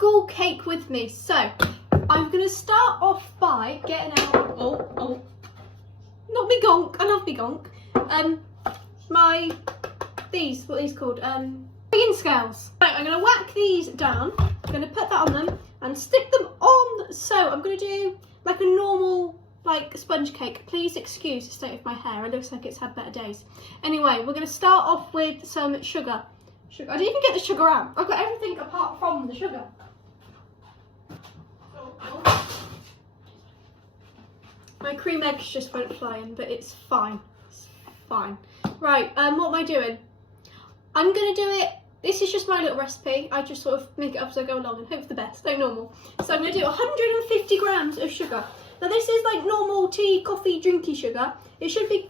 school cake with me. So I'm going to start off by getting out, not me gonk, I love me gonk, what are these called, weighing scales. So I'm going to whack these down, I'm going to put that on them and stick them on. So I'm going to do like a normal like sponge cake. Please excuse the state of my hair, it looks like it's had better days. Anyway, we're going to start off with some sugar. I didn't even get the sugar out. I've got everything apart from the sugar. My cream eggs just went flying, but it's fine. It's fine. Right, what am I doing? I'm going to do it. This is just my little recipe. I just sort of make it up as I go along and hope for the best, like normal. So I'm going to do 150 grams of sugar. Now this is like normal tea, coffee, drinky sugar. It should be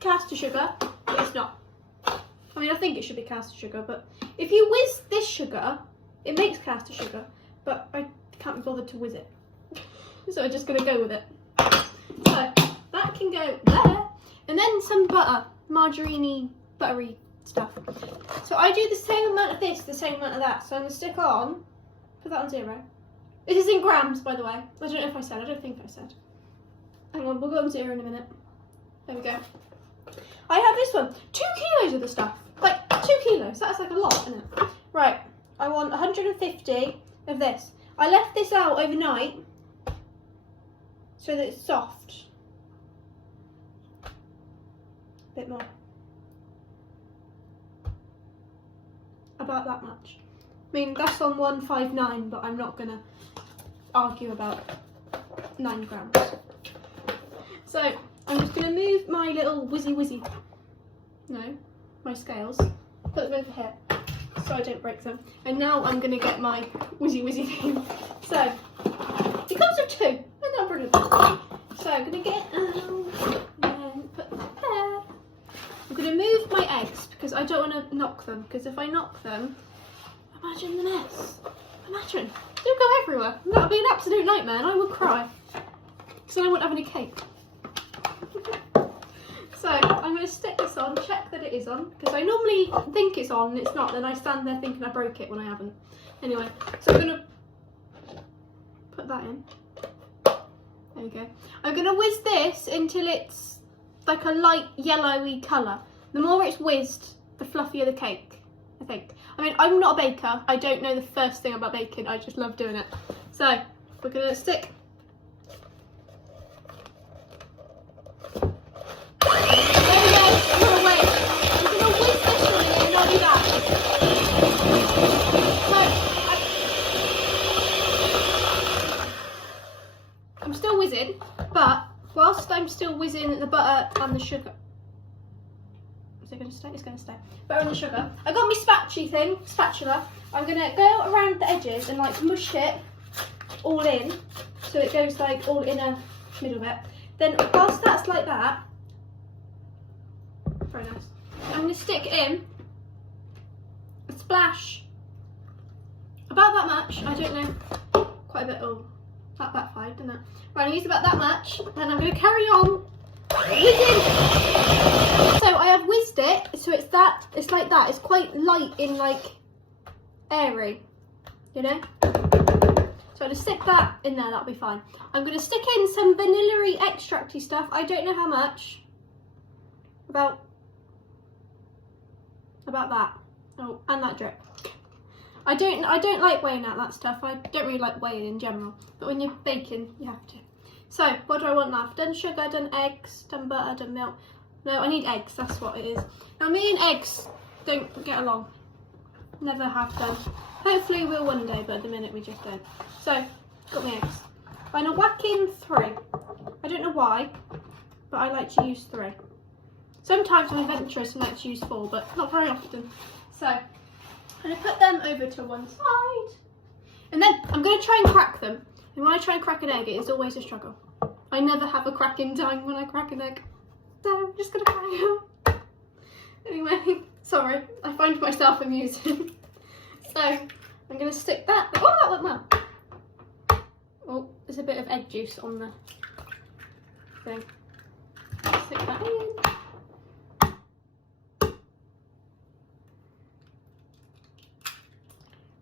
caster sugar, but it's not. I mean, I think it should be caster sugar, but if you whiz this sugar, it makes caster sugar, but I can't be bothered to whiz it. So I'm just going to go with it. So that can go there. And then some butter, margarine-y, buttery stuff. So I do the same amount of this, the same amount of that. So I'm going to stick on, put that on 0. This is in grams, by the way. I don't know if I said, I don't think I said. Hang on, we'll go on 0 in a minute. There we go. I have this one, 2 kilos of the stuff. Like 2 kilos, that's like a lot, isn't it? Right, I want 150 of this. I left this out overnight so that it's soft. A bit more. About that much. I mean, that's on 159, but I'm not gonna argue about 9 grams. So I'm just gonna move my little my scales, put them over here so I don't break them. And now I'm gonna get my whizzy thing. So it comes with 2, isn't that brilliant? So I'm gonna get and put that there. I'm gonna move my eggs because I don't want to knock them, because if I knock them, imagine the mess. Imagine. They'll go everywhere. That would be an absolute nightmare and I would cry. Because I wouldn't have any cake. So I'm going to stick this on, check that it is on, because I normally think it's on and it's not, then I stand there thinking I broke it when I haven't. Anyway, so I'm going to put that in. There we go. I'm going to whiz this until it's like a light yellowy colour. The more it's whizzed, the fluffier the cake, I think. I mean, I'm not a baker. I don't know the first thing about baking. I just love doing it. So we're going to stick. I'm still whizzing, but whilst I'm still whizzing the butter and the sugar, is it going to stay? It's going to stay. Butter and the sugar. I got my spatula. I'm going to go around the edges and like mush it all in, so it goes like all in a middle bit. Then whilst that's like that, very nice, I'm going to stick in a splash, about that much, I don't know, quite a bit, that backfired, didn't it? Right, I'm going to use about that much, then I'm going to carry on whizzing. So I have whizzed it, so it's like that, it's quite light in like airy, you know? So I'm going to stick that in there, that'll be fine. I'm going to stick in some vanilla-y extracty stuff, I don't know how much, about that. Oh, and that drip. I don't like weighing out that stuff. I don't really like weighing in general, but when you're baking, you have to. So what do I want now? I've done sugar, done eggs, done butter, done milk. No, I need eggs. That's what it is. Now me and eggs don't get along. Never have done. Hopefully we'll one day, but at the minute we just don't. So got my eggs. I'm gonna whack in 3. I don't know why, but I like to use 3. Sometimes I'm adventurous and like to use 4, but not very often. So I'm going to put them over to one side. And then I'm going to try and crack them. And when I try and crack an egg, it is always a struggle. I never have a cracking time when I crack an egg. So I'm just going to carry on. Anyway, sorry, I find myself amusing. So I'm going to stick that. Oh, that went well. Oh, there's a bit of egg juice on the thing. Stick that in.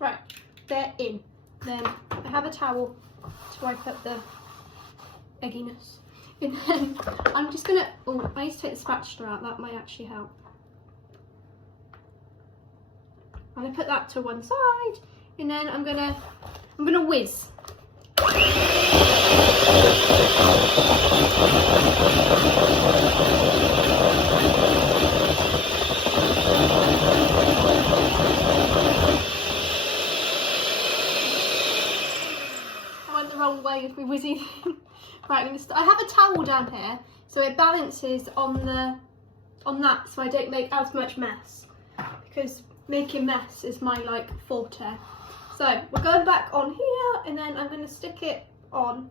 Right, they're in. Then I have a towel to wipe up the egginess. And then I'm just gonna, oh, I need to take the spatula out, that might actually help. I'm gonna put that to one side, and then I'm gonna whiz. I went the wrong way with me whizzing. Right, I have a towel down here, so it balances on that, so I don't make as much mess, because making mess is my like forte. So we're going back on here, and then I'm going to stick it on.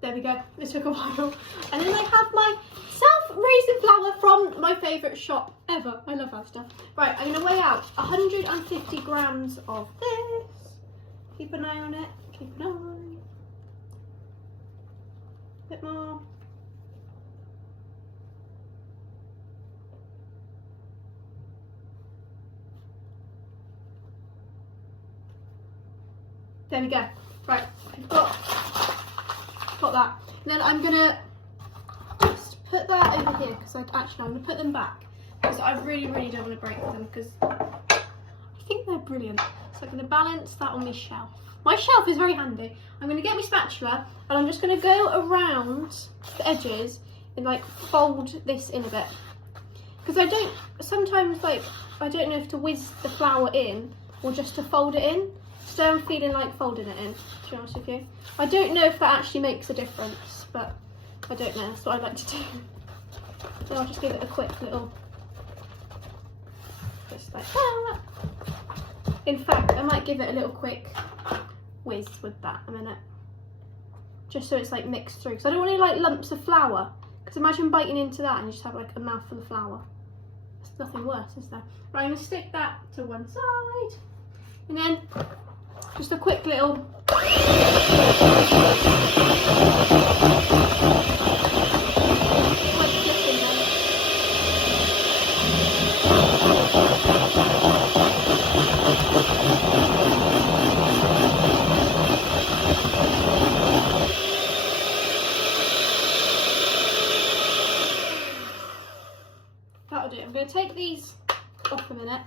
There we go. It took a while. And then I have my self-raising flour from my favourite shop ever. I love that stuff. Right, I'm going to weigh out 150 grams of this. Keep an eye on it. Keep an eye. Bit more. There we go. Right, I've got that. And then I'm gonna just put that over here, because I'm gonna put them back, because I really don't want to break them, because I think they're brilliant. So I'm gonna balance that on my shelf. My shelf is very handy. I'm gonna get my spatula, and I'm just gonna go around the edges and like fold this in a bit, because I don't know if to whiz the flour in or just to fold it in. So I'm feeling like folding it in, to be honest with you. I don't know if that actually makes a difference, but I don't know, that's what I like to do. So I'll just give it a quick little, just like that. In fact, I might give it a little quick whiz with that a minute. Just so it's like mixed through, because I don't want any like lumps of flour. Because imagine biting into that and you just have like a mouthful of flour. There's nothing worse, is there? Right, I'm going to stick that to one side. And then just a quick little that'll do. I'm going to take these off a minute,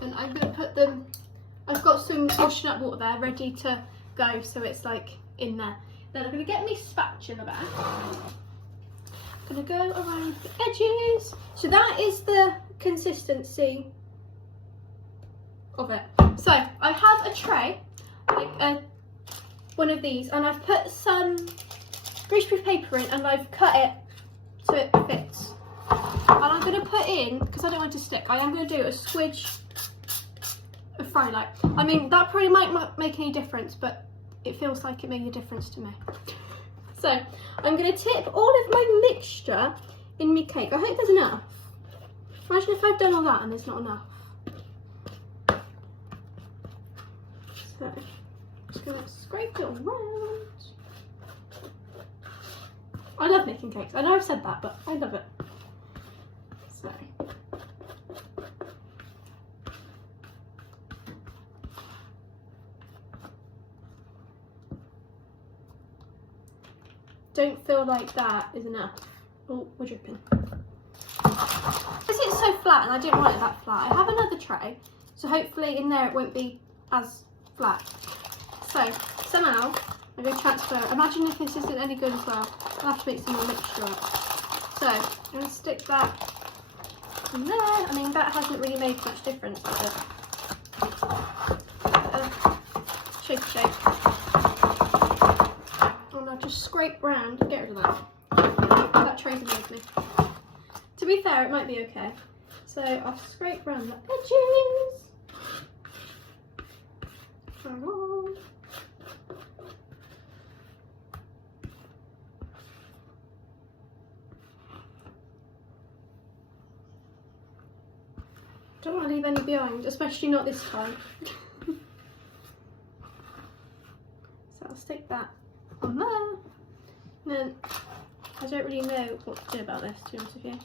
and I'm going to put them. I've got some washing up water there ready to go, so it's like in there. Then I'm going to get my spatula back. I'm going to go around the edges. So that is the consistency of it. So I have a tray, like one of these, and I've put some greaseproof paper in, and I've cut it so it fits. And I'm going to put in, because I don't want it to stick, I am going to do a squidge of fry light. I mean, that probably might not make any difference, but it feels like it made a difference to me. So I'm going to tip all of my mixture in my cake. I hope there's enough. Imagine if I've done all that and there's not enough. So I'm just going to scrape it all around. I love making cakes. I know I've said that, but I love it. So don't feel like that is enough. Oh, we're dripping. Because it's so flat and I didn't want it that flat. I have another tray, so hopefully in there it won't be as flat. So somehow I'm going to transfer. Imagine if this isn't any good as well. I'll have to make some more mixture up. So I'm going to stick that in there. I mean, that hasn't really made much difference, has it? Shake. And I'll just scrape round and get rid of that. That trays annoys me. To be fair, it might be okay. So I'll scrape round the edges. Around. Don't want to leave any behind, especially not this time. So I'll stick that on there. And then I don't really know what to do about this, to be honest with you.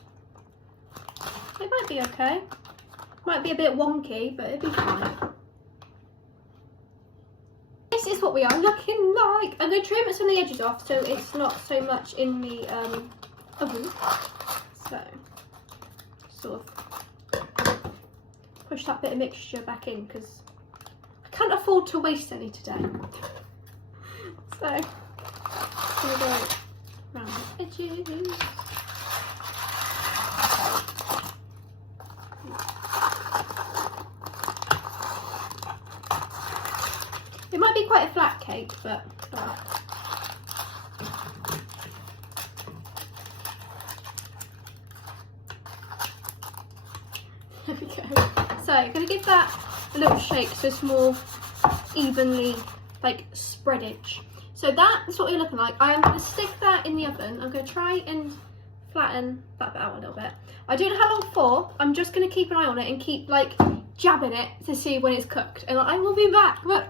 It might be okay. Might be a bit wonky, but it'll be fine. This is what we are looking like. I'm going to trim some of the edges off so it's not so much in the oven. So, sort of push that bit of mixture back in because I can't afford to waste any today. So, I'm going to go around the edges. It might be quite a flat cake, but there we go. So I'm going to give that a little shake so it's more evenly like spreadage. So that's what you're looking like. I am going to stick that in the oven. I'm going to try and flatten that bit out a little bit. I don't know how long for. I'm just going to keep an eye on it and keep like jabbing it to see when it's cooked. And I will be back. Look,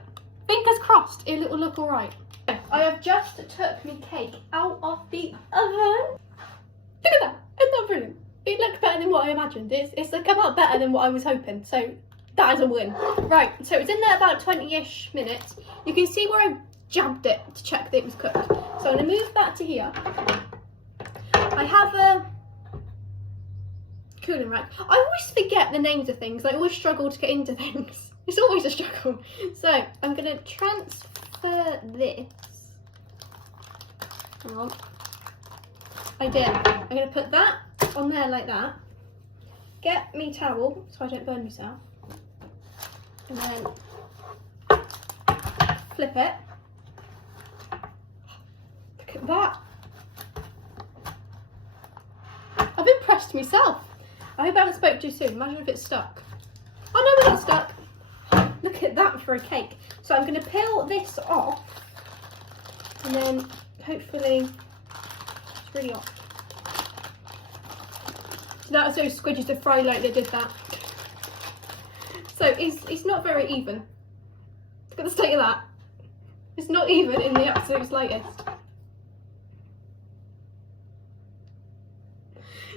fingers crossed, it will look alright. I have just took my cake out of the oven. Look at that. Isn't that brilliant? It looked better than what I imagined. It's come out better than what I was hoping. So that is a win. Right, so it's in there about 20-ish minutes. You can see where I jabbed it to check that it was cooked. So I'm going to move that to here. I have a cooling rack. I always forget the names of things. I always struggle to get into things. It's always a struggle. So I'm going to transfer this. Hang on. I did. I'm going to put that on there like that. Get me towel so I don't burn myself. And then flip it. Look at that. I've impressed myself. I hope I haven't spoke too soon. Imagine if it's stuck. Oh no, it's not stuck. Look at that for a cake. So I'm going to peel this off and then hopefully it's really hot. So that was so squidgy to fry like they did that. So it's not very even. Look at the state of that. It's not even in the absolute slightest.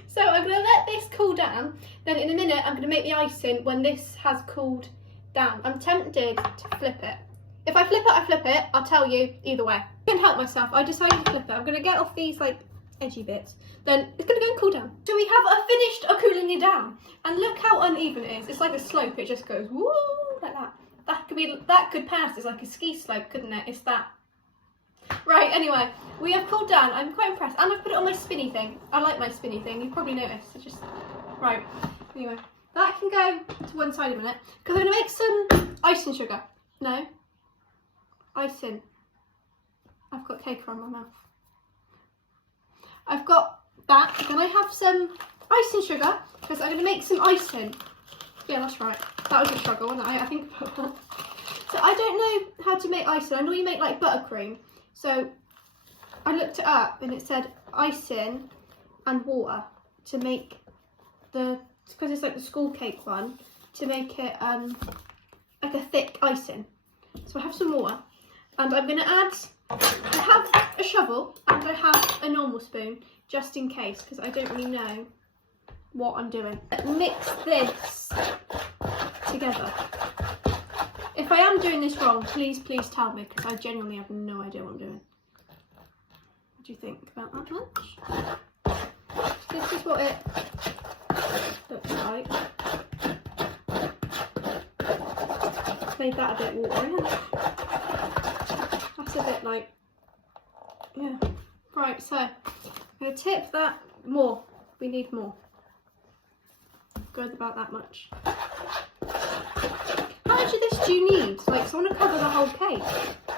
So I'm going to let this cool down. Then in a minute I'm going to make the icing when this has cooled down. I'm tempted to flip it. If I flip it, I flip it. I'll tell you either way. I can't help myself. I decided to flip it. I'm going to get off these like edgy bits. Then it's going to go and cool down. So we have finished cooling it down. And look how uneven it is. It's like a slope. It just goes woo like that. That could pass as like a ski slope, couldn't it? It's that. Right, anyway, we have cooled down. I'm quite impressed. And I've put it on my spinny thing. I like my spinny thing. You've probably noticed. Right, anyway. That can go to one side a minute. Because I'm going to make some icing sugar. No. Icing. I've got cake around my mouth. I've got that. Then I have some icing sugar. Because I'm going to make some icing. Yeah, that's right. That was a struggle, wasn't it? I think about that. So I don't know how to make icing. I know you make like buttercream. So I looked it up and it said icing and water to make because it's like the school cake one, to make it like a thick icing. So I have some water and I'm going to add, I have a shovel and I have a normal spoon just in case because I don't really know what I'm doing. Mix this together. If I am doing this wrong, please tell me because I genuinely have no idea what I'm doing. What do you think about that much? So this is what it looks like. Made that a bit watery. That's a bit like, yeah. Right, so I'm going to tip that more. We need more. Good about that much. How much of this do you need? Like, so I want to cover the whole cake. I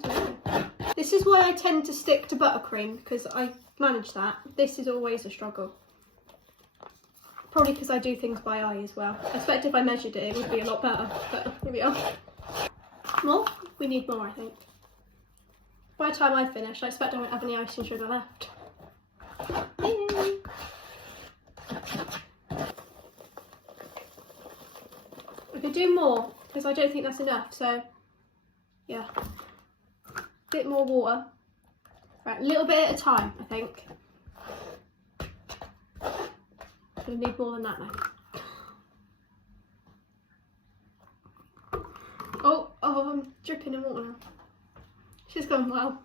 don't know. This is why I tend to stick to buttercream, because I manage that. This is always a struggle. Probably because I do things by eye as well. I expect if I measured it, it would be a lot better. But here we are. More? We need more, I think. By the time I finish, I expect I won't have any icing sugar left. Yay. I could do more because I don't think that's enough, so yeah, a bit more water. Right, a little bit at a time, I think. Gonna need more than that now. Oh, I'm dripping in water now. She's going well.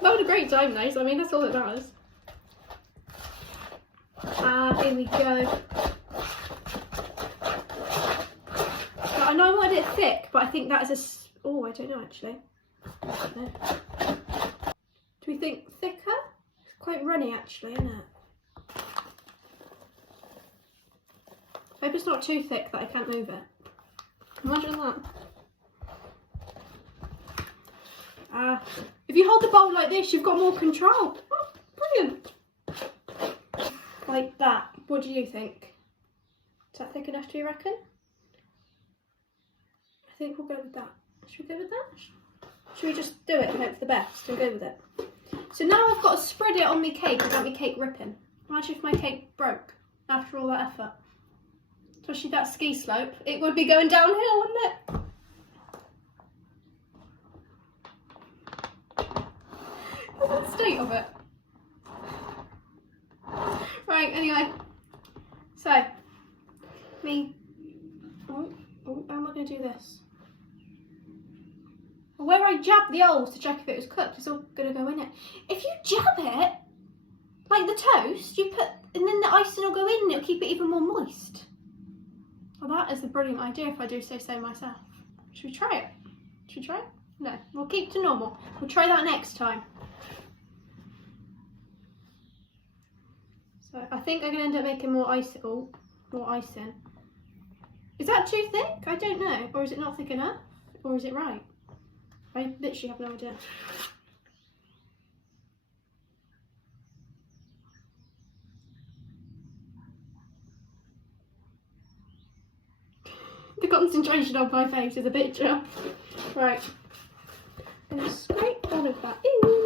That was a great time though, so I mean that's all that matters. Here we go. But I know I wanted it thick, but I think that is a... Oh, I don't know actually. I don't know. Do we think thicker? It's quite runny actually, isn't it? Hope it's not too thick that I can't move it. Imagine that. If you hold the bowl like this, you've got more control. Oh, brilliant. Like that. What do you think? Is that thick enough, do you reckon? I think we'll go with that. Should we go with that? Should we just do it and hope for the best and go with it? So now I've got to spread it on my cake without my cake ripping. Imagine if my cake broke after all that effort. Especially that ski slope. It would be going downhill, wouldn't it? Look at the state of it. Right, anyway. So, how am I going to do this? Where I jabbed the holes to check if it was cooked, it's all going to go in it. If you jab it, like the toast, you put, and then the icing will go in and it'll keep it even more moist. Well, that is a brilliant idea if I do say so myself. Should we try it? Should we try it? No, we'll keep to normal. We'll try that next time. So I think I'm going to end up making more icing. Oh, more icing. Is that too thick? I don't know. Or is it not thick enough? Or is it right? I literally have no idea. The concentration on my face is a picture. Right. I'm going to scrape all of that in.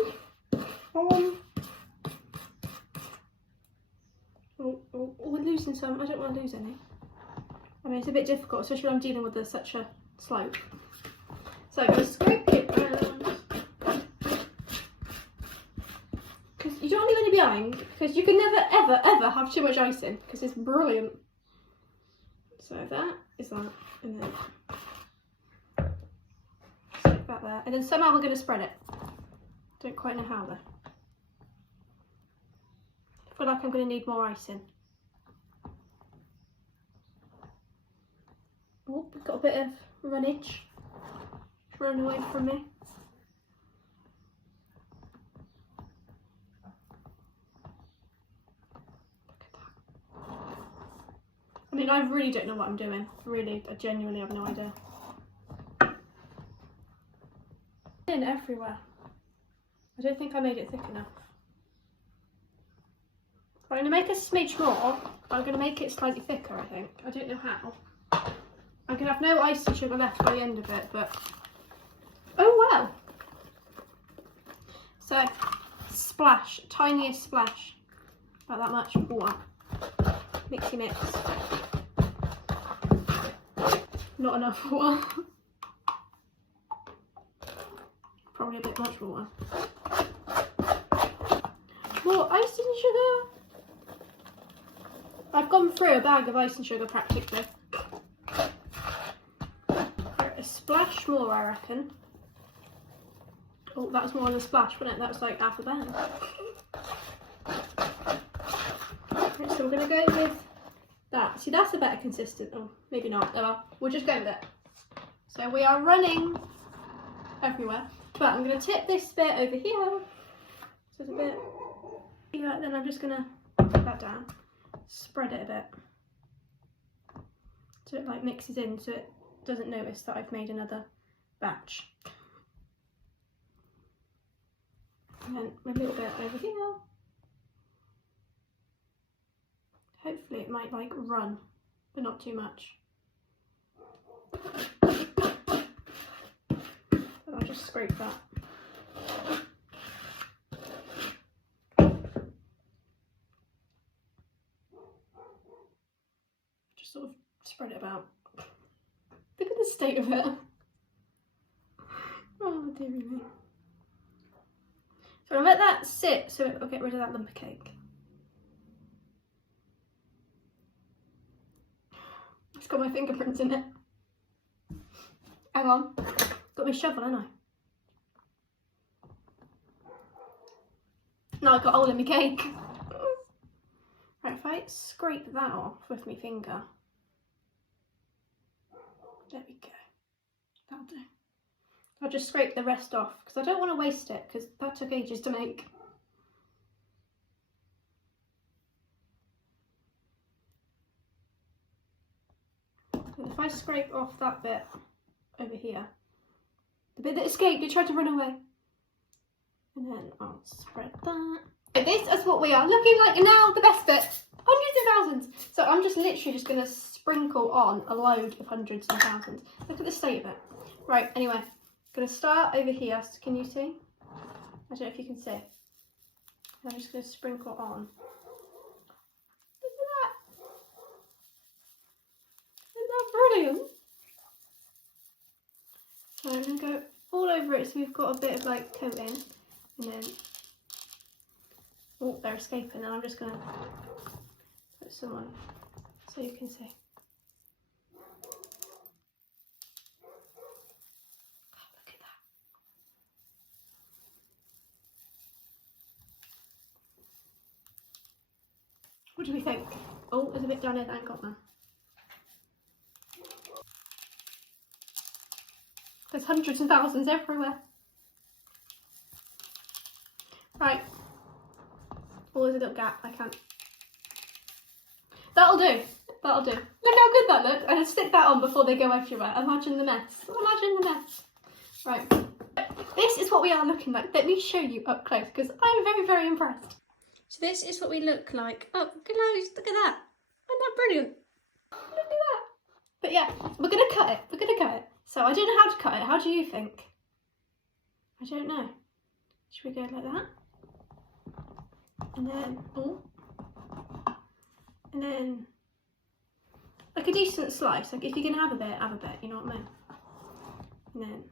We're losing some. I don't want to lose any. I mean, it's a bit difficult, especially when I'm dealing with such a slope. So I'm going to scrape it around. Because you don't want to be eyeing, because you can never, ever, ever have too much icing, because it's brilliant. So that is that, and then stick that there, and then somehow we're going to spread it. Don't quite know how though. I feel like I'm going to need more icing. Oh, we've got a bit of runnage running away from me. Look at that. I mean, I really don't know what I'm doing. Really, I genuinely have no idea. In everywhere. I don't think I made it thick enough. I'm going to make a smidge more, but I'm going to make it slightly thicker, I think. I don't know how. I can have no icing sugar left by the end of it, but oh well. So, splash, tiniest splash, about that much water. Mixy mix. Not enough water. Probably a bit much water. More icing sugar. I've gone through a bag of icing sugar practically. A splash more, I reckon. Oh, that was more than a splash, wasn't it? That was like half a bag. Right, so we're going to go with that. See, that's a better consistent. Oh, maybe not. Oh well, we'll just go with it. So we are running everywhere. But I'm going to tip this bit over here. So it's a bit here, then I'm just going to put that down. Spread it a bit. So it like mixes in so it doesn't notice that I've made another batch. And then a little bit over here. Hopefully it might like run, but not too much. I'll just scrape that. Just sort of spread it about. Look at the state of it. Oh dear me. So I'll let that sit so it'll get rid of that lump of cake. It's got my fingerprints in it. Hang on. Got my shovel, haven't I? Now I've got a hole in my cake. Right, if I scrape that off with my finger. There we go. That'll do. I'll just scrape the rest off because I don't want to waste it because that took ages to make. And if I scrape off that bit over here, the bit that escaped, it tried to run away. And then I'll spread that. This is what we are looking like now, the best bit. Hundreds of thousands. So I'm just literally just going to sprinkle on a load of hundreds and thousands. Look at the state of it. Right, anyway, I'm going to start over here. So can you see? I don't know if you can see. I'm just going to sprinkle on. Look at that. Isn't that brilliant? So I'm going to go all over it so we've got a bit of like coating. And then, oh, they're escaping. And I'm just going to put some on so you can see. What do we think? Oh, there's a bit down here that I ain't got now. There's hundreds and thousands everywhere. Right. Oh, there's a little gap. I can't. That'll do. That'll do. Look how good that looked. I just stick that on before they go everywhere. Imagine the mess. Imagine the mess. Right. This is what we are looking like. Let me show you up close because I'm very, very impressed. So this is what we look like up close. Look at that. Isn't that brilliant? Look at that. But yeah, we're going to cut it. We're going to cut it. So I don't know how to cut it. How do you think? I don't know. Should we go like that? And then, oh. And then, like a decent slice. Like if you're going to have a bit, you know what I mean? And then,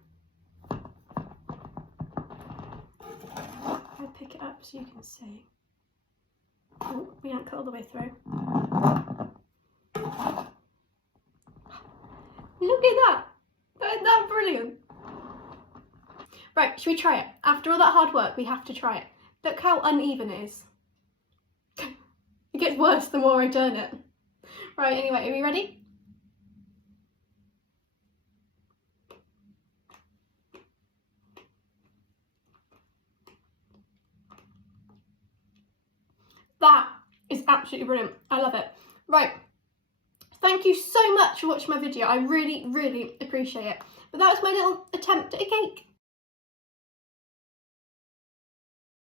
I'll pick it up so you can see. Oh, we haven't cut all the way through. Look at that! Isn't that brilliant? Right, should we try it? After all that hard work, we have to try it. Look how uneven it is. It gets worse the more I turn it. Right, anyway, are we ready? That is absolutely brilliant. I love it. Right. Thank you so much for watching my video. I really, really appreciate it. But that was my little attempt at a cake.